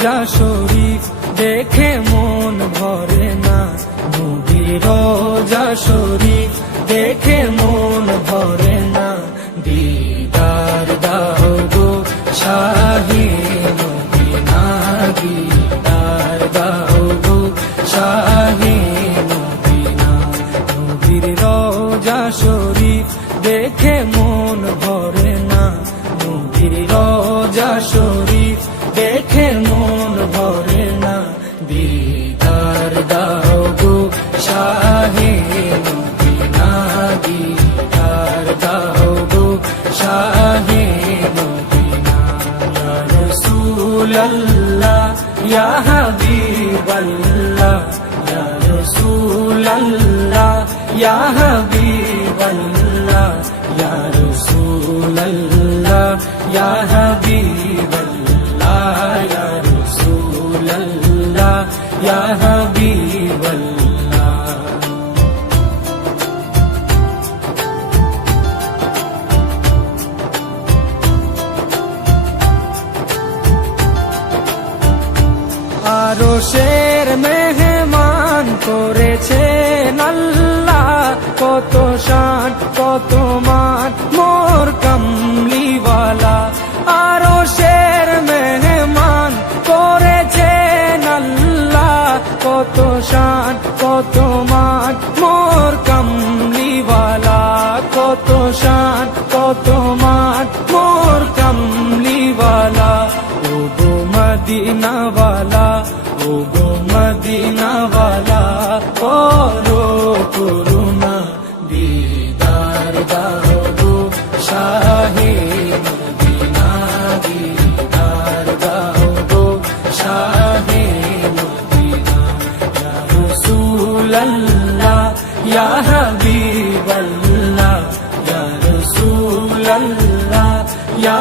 রোজা শরীফ দেখে মন ভরে না, নবীর রোজা শরীফ দেখে মন ভরে না। দিদার দাও গো শাহে মদিনা, দিদার দাও গো শাহে মদিনা। নবীর রোজা শরীফ দেখে মন ভরে না, নবীর রোজা শরীফ দেখে মন ভরে না। দিদার দাও গো শাহে মদিনা, দিদার দাও গো শাহে মদিনা। ইয়া রাসূলাল্লাহ ইয়া হাবিবাল্লাহ, ইয়া রাসূলাল্লাহ ইয়া হাবিবাল্লাহ, ইয়া রাসূলাল্লাহ ইয়া হাবিবাল্লাহ, ইয়া রাসূলাল্লাহ ইয়া হাবিবাল্লাহ। আরশের মেহমান করেছেন আল্লাহ, কত শান কত মান মোর কামলিওয়ালা। আরশের মেহমান করেছেন আল্লাহ, কত শান কত মান মোর কামলিওয়ালা, কত শান কত মান মোর কামলিওয়ালা। ও গো মদিনাওয়ালা, ও গো মদিনাওয়ালা, করো করুণা, দিদার দাও গো শাহে মদিনা, দিদার দাও গো শাহে মদিনা। ইয়া রাসূলাল্লাহ ইয়া হাবিবাল্লাহ, ইয়া রাসূলাল্লাহ ইয়া